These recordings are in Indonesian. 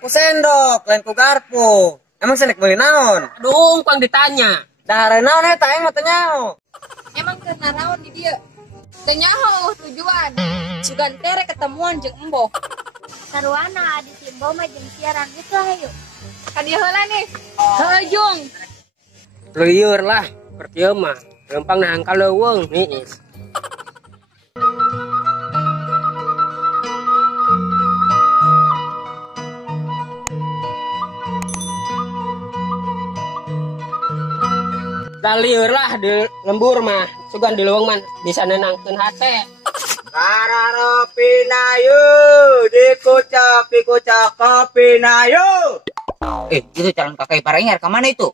ku sendok, lain ku garpu. Emang sendok beli naon? Aduh, pang ditanya. Dahare naon eta aing mah teu nyaho. Emang karena naon di dia? Teu nyaho tujuan. Sugan tere ketemuan jeung emboh. Saruana di Simbo mah jeung siaran gitu hayu. Ka dieu heula nih. Heuh Jung. Lieur lah, pertieu mah. Gampang nahang kaleuweung niis. Lieur lah di lembur mah, sugan di leuweung mah bisa nenangkeun hate. Kararopi nayu, dikucap kopi nayu. Itu calon kakak ipar aing ka mana itu?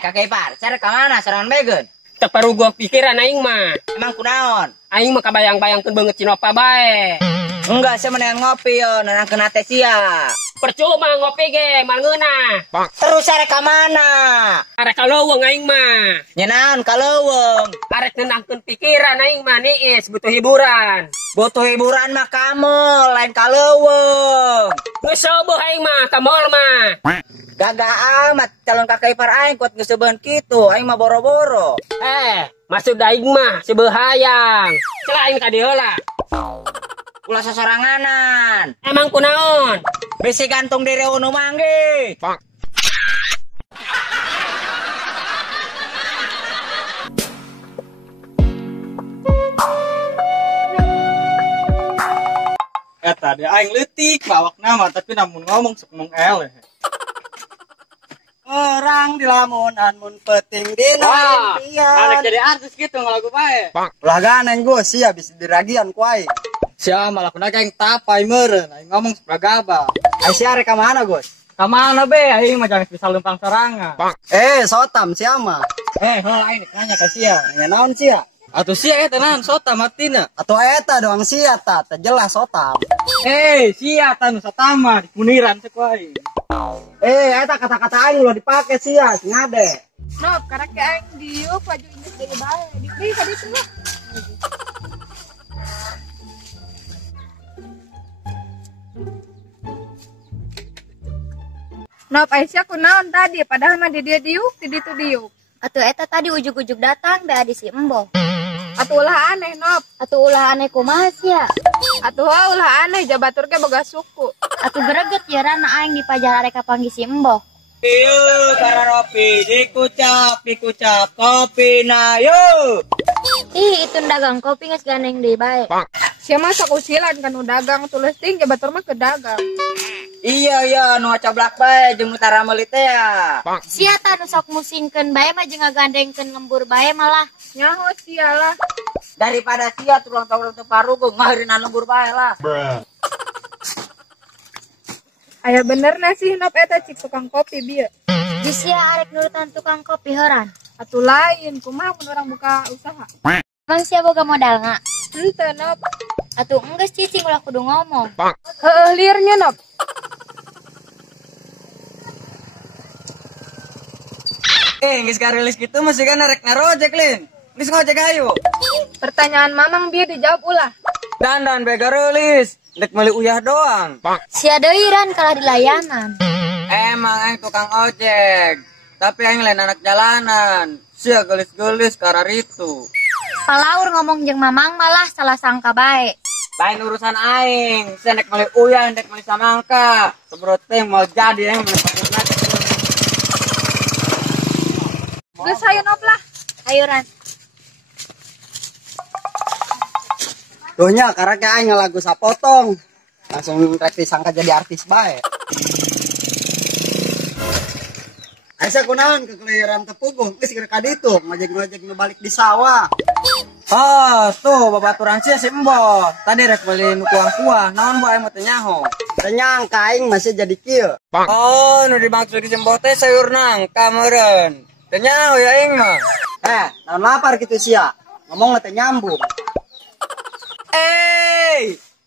Kakak ipar, cara ka mana serangan begen? Teu paru gua pikiran aing mah. Emang kunaon? Aing mah kabayang-bayangkeun beungeut cinopa bae. Enggak, saya mendingan ngopi yo, nenangkeun hate sia. Percuma ngopi ge, mal ngeunah. Terus arek ka mana? Arek kaleuweung aing mah. Nyenaon kaleuweung? Arek nenangkeun pikiran aing mah niis butuh hiburan. Butuh hiburan mah kamu, lain kaleuweung. Geus soboh aing mah ka mall mah. Gagah amat calon kakak ipar aing kuat ngeseubeun kitu, aing mah boro-boro. Maksud aing mah sebehayang. Selain ka dieu lah. Ulah sasoranganan. Emang kunaon? Bisi gantung diri unu manggi. Eta dia aing leutik bawak nama tapi namun ngomong sok mung eleh. Orang di lamunan mun peting dina impian. Anak jadi artis gitu ngalagu bae. Ulah ganeng gua sia bisa diragian ku aing. Sia malah kunaga aing tapai meureun aing ngomong spragaba. Ai sia rek ka mana, Gos? Ka mana be aing mah jangan bisa lempang sarangan. Sotam sia mah. Heula aing nanya ka sia. Nya naon sia? Atuh sia eta naon sotam artina? Atuh eta doang sia tah jelas sotam. Sia tah nu satama di kuniran cek wae. Eta kata-kata aing ulah dipake sia, ngade. Nop, karena ke aing diuk baju Inggris dari bae. Di ka ditu lah. Nop, Aisyah kunaon tadi padahal mah di dia diuk, di ditu diuk. Atuh eta tadi ujug-ujug datang da di si Emboh. Atuh ulah aneh, Nop. Atuh ulah aneh kumaha sia? Atuh ulah aneh jabatur ge boga suku. Atuh greget ya rana aing di pajar arek kapanggih si Emboh. Ieu kararopi dikucap kopi nayu. Ih, itu dagang kopi geus ganeng deui bae. Sia mah sok usilan kan nu dagang tulis ting jabatur mah kedagang. Iya nu coblak bae jeung nu tara meuli teh ya. Sia tah nu sok musingkeun bae mah jeung ngagandengkeun lembur bae malah. Nyaho sia lah. Daripada sia tulang tong parugung ngaheureunan lembur bae lah. Aya bener na sih Nop eta cik tukang kopi bieu. Di sia arek nurutan tukang kopi heuran. Atuh lain kumaha mun urang buka usaha. Emang sia boga modal nga? Henteu Nop. Atuh enggeus cicing ulah kudu ngomong. Heueuh liurnya Nop. Geus karilis kitu masih kan rek ngarojek lin. Geus ngojek ayo. Pertanyaan Mamang bieu dijawab ulah. Dandan bega rilis. Dek meuli uyah doang. Sia deui ran kalah di layanan. Emang aing tukang ojek. Tapi aing lain anak jalanan. Sia gelis-gelis kararitu. Palaur ngomong jeung Mamang malah salah sangka bae. Lain urusan aing. Sia dek meuli uyah, dek meuli samangka. Sebrot teh mau jadi aing menepatkeun. Geus hayu Nop lah. Ayo ran. Donya karena kayak aing lagu sapotong. Langsung rek disangka jadi artis bae. Aisyah kunaon kekeliran tepugong geus keur ka ditu ngojek-ngojek nu balik di sawah. Tuh babaturan sia si Emboh. Tadi rek beli nu kuah-kuah, naon bae mah teu nyaho. Teu nyangka aing masih jadi kieu. Nu dimaksud di Emboh teh sayur nangka meureun. Teu nyaho ya aing mah. Naon lapar kitu sia. Ngomong teh nyambung.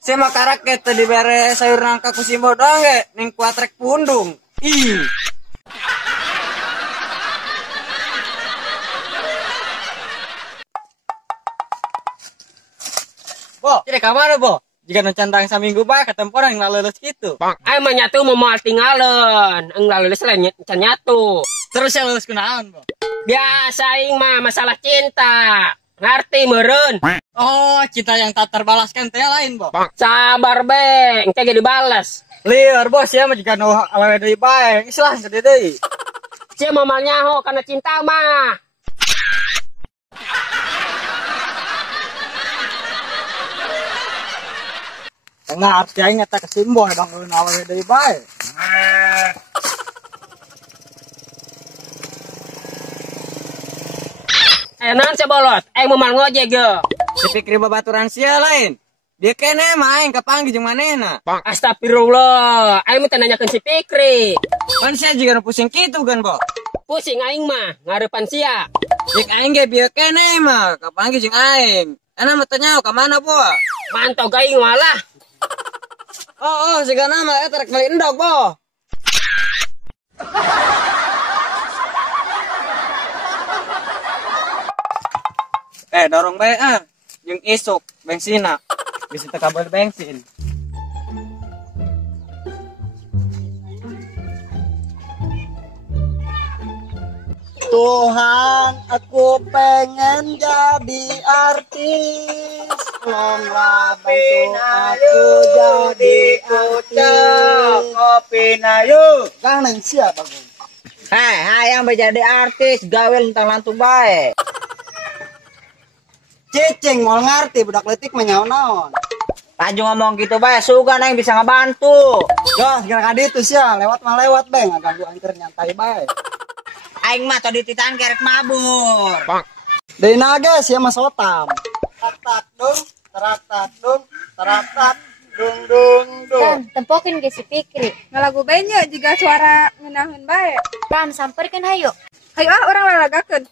Saya mah karak teu dibere sayur nangka ku Simbo doang ge, ning kuat rek pundung. Po, jadi kamar po. Jika nuncantang saminggu bae ketemu orang yang lulus gitu. Aing mah nyatu mau tinggalin. Ang lulus lain can nyatu. Terus saya lulus kunaon po? Biasa aing mah masalah cinta. Ngerti meureun. Oh, cinta yang tak terbalaskan teh lain po. Sabar be, engke ge dibales. Liar bos ya mah jika nu awewe deui bae, islah gede deui. Sia momal nyaho karena cinta mah. Tengah arti aing eta kesimboh bang nu awewe deui bae. Naon sia bolot? Aing momal ngojek ge. Dipikir babaturan sia lain. Dia kene mah aing kapanggih jeung manehna. Astagfirullah, aing mah teu nanyakeun si Fikri. Kan sia juga nu pusing kitu kan, Bo. Pusing aing mah ngarepan sia. Jek aing ge bieu kene mah kapanggih jeung aing. Ana mah teu nyaho ka mana, Bo? Mantog aing malah. Oh, sigana mah eta rek beli endog, Bo. Dorong bae jeung isuk bensina. Bisa teu kabel bensin. Tuhan, aku pengen jadi artis. Tolonglah bantu aku jadi artis. Kopi na yuk. Kangen siapa bang? Hayang jadi artis, gawe lentang lantung bae. Cicing mau ngerti budak letik menyaon-naon. Paju ngomong gitu bae, sugan aing bisa ngebantu. Yo, segera kadi itu sia, lewat mah lewat bae, ngaganggu angker nyantai bae. Aing mah tadi titan kerek mabur. Deui naga sia mah sotam. Tak dung, teratak dung, teratak dung dung dung. Dan tempokin ge si Fikri. Ngalagu bae nya jika suara ngeunahun bae. Ram samperkeun hayo. Hayu orang lalagakeun.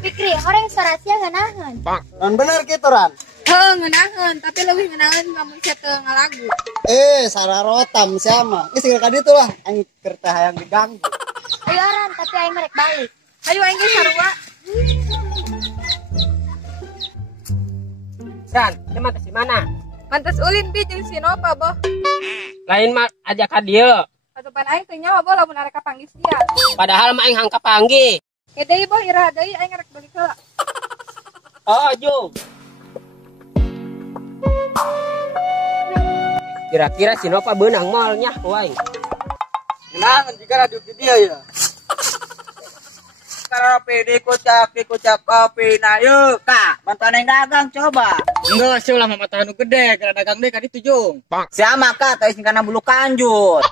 Fikri, orang suara sia ngeunaheun. Dan bener kitu Ran. Heuh ngeunaheun, tapi leuwih ngeunaheun lamun sia teu ngalagu. Sararotam sia mah. Geus segera kadi itu lah, aing keur teh hayang diganggu. Ayo Ram, tapi aing merek balik. Hayu aing ge sarua. San, teman di mana? Mantes ulin bi jeung si Nova boh. Lain mah ajak ka dieu. Atupan aing teu nyawa boh lamun arek kapanggih sia. Padahal mah aing hangka panggih. Deui boh iraha deui aing arek balik heula. Oh, Jung. Kira-kira si Nova beunang moal nya ku aing. Kenangan jika radio di dia ya. Dikucap kopi na yuk. Kak, bantuan aing dagang coba. Enggak sih ulah mata anu gede, karena dagang deh kadi tujung. Siapa Kak, teu kana bulu kanjut.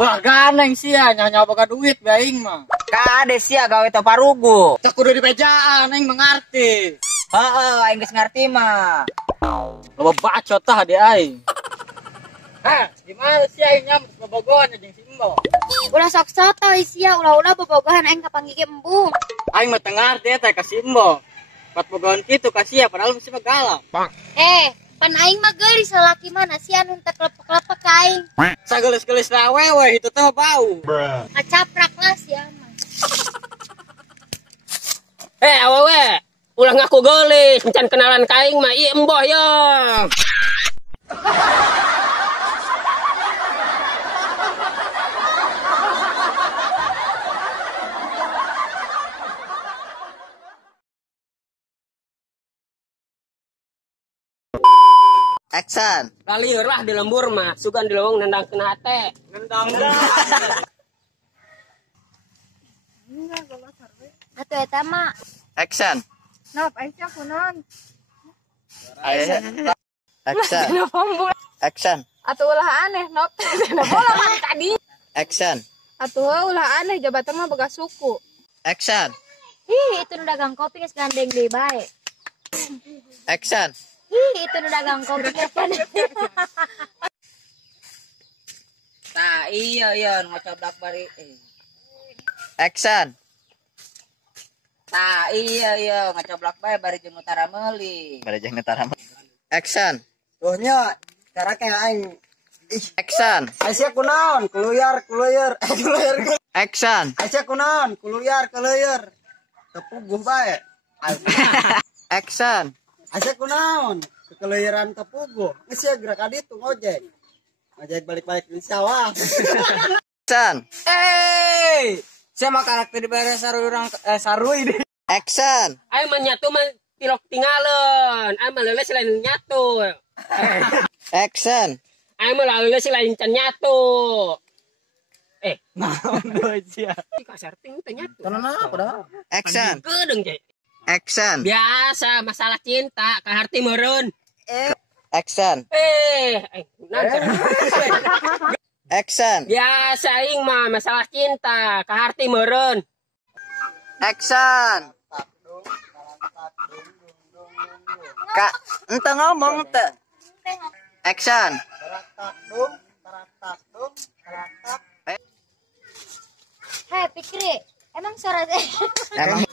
Wah ganeng sia, nyawa boga duit baing mah. Kade sia gawe teu parugu. Tak kudu dipejaan, aing mengerti. Heeh, aing geus ngarti mah. Loba bacot tah di aing. Gimana sih aing nyam bobogohan jeung Simbo? Ulah sok soto sia, ulah-ulah bobogohan aing kapanggih ge embung. Aing mah teu ngarti eta ka Simbo. Pat bogohan kitu ka sia padahal mesti galak. Pan aing mah geulis lelaki mana sia anu teu klepek-klepek ka aing. Sagelis-gelis na awewe itu teh bau. Ngacaprak lah sia mah. Awewe, ulah ngaku geulis, encan kenalan ka aing mah ieu emboh yo. Action. Kalieur lah di lembur mah, sugan di lowong nendangkeun hate. Nendang. Atuh eta mah. Action. Nop aing sia kunaon? Action. Action. Atuh ulah aneh nop. Bola mah tadi. Action. Atuh ulah aneh jabatan mah boga suku. Action. Itu nu dagang kopi geus gandeng deui bae. Action. Itu nu dagang kopi geus gandeng. Nah, iya nu ngocoblak bari. Action. Nah, iya ngocoblak bae bari jeung utara meuli. Bari jeung utara meuli. Action. Tuh nya cara kayak aing. Action. Aisyah kunaon? Kuluyar. Action. Aisyah kunaon? Kuluyar. Tepuguh bae. Action. Asa kunaon? Kekeliran tepugo. Geus sia gerak adi tuh ngojek. Ngojek balik-balik di sawah. Action. Saya mah karakter di bare sarui deh. Action. Ayo menyatu mah tilok tinggalin. Ayo mah leles lain nyatu. Action. Ayo mah leles lain can nyatu. Naon deui sia. Kasar ting teh nyatu. Action. Kedeung je. Action. Biasa masalah cinta kaharti meureun. Action. Action. Biasa aing mah masalah cinta kaharti meureun. Action. Kak, ente ngomong teh. Action. Hei Fikri, emang suara Emang